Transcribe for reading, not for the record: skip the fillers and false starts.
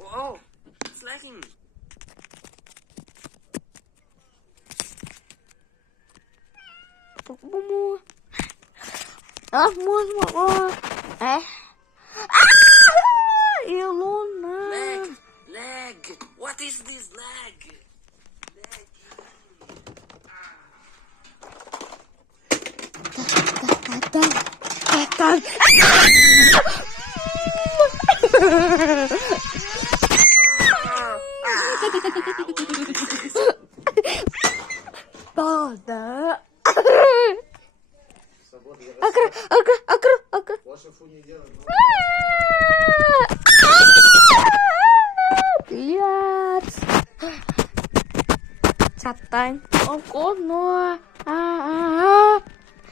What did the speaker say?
Oh, it's lagging. Mua. Mua. Yêu luôn á. Lag. What is this lag? Бада. Ваша фу не делает. Блядь. Chặt tay. Ô cốt nữa.